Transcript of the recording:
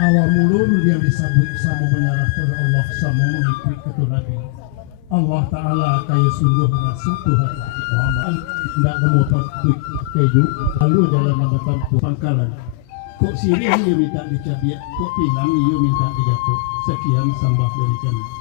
awal mulun yang disabut sama menyerah pada Allah sama mengikuti ketua Nabi Allah Ta'ala kaya sungguh rasul Tuhan Muhammad tidak mau pakai keju lalu jalan nama tampu pangkalan kok sini dia minta dicabiak kok pinang dia minta dijatuh sekian sambah dari kanan.